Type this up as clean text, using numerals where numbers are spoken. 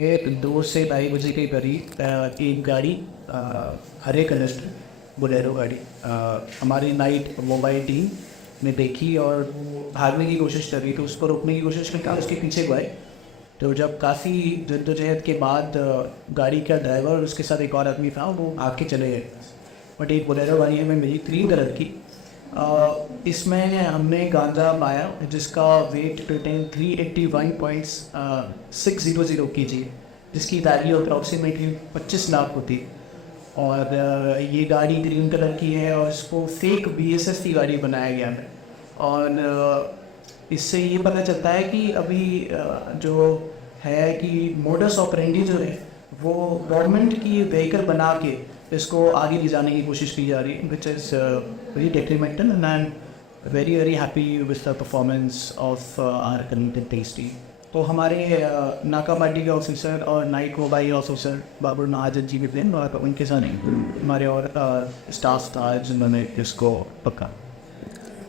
ये 2 से 2:30 बजे के करीब एक गाड़ी हरे कलर की बोलेरो गाड़ी हमारी नाइट मोबाइल टीम ने देखी और वो भागने की कोशिश कर रही थी। उसको रोकने की कोशिश की, उसके पीछे गए। तो जब काफ़ी जद्दोजहद के बाद गाड़ी का ड्राइवर और उसके साथ एक और आदमी था, वो भाग के चले गए। बट एक बोलेरो गाड़ी है में मेरी क्रीम कलर की, इसमें हमने गांजा पाया जिसका वेट टोटल 381.600 kg, जिसकी वैल्यू अप्रॉक्सीमेटली 25 लाख होती। और ये गाड़ी ग्रीन कलर की है और इसको फेक BSS की गाड़ी बनाया गया है। और इससे ये पता चलता है कि अभी जो है कि मोडस ऑपरेंडी जो है वो गवर्नमेंट की व्हीकल बना के इसको आगे ले जाने की कोशिश की जा रही है, which is very detrimental. And I am very very happy with the performance of our connected tasty. तो हमारे नाका पार्टी के ऑफिसर और night mobile officer Babar Mahajan ji भी थे, और उनके साथ हमारे और स्टाफ था जिन्होंने इसको पक्का।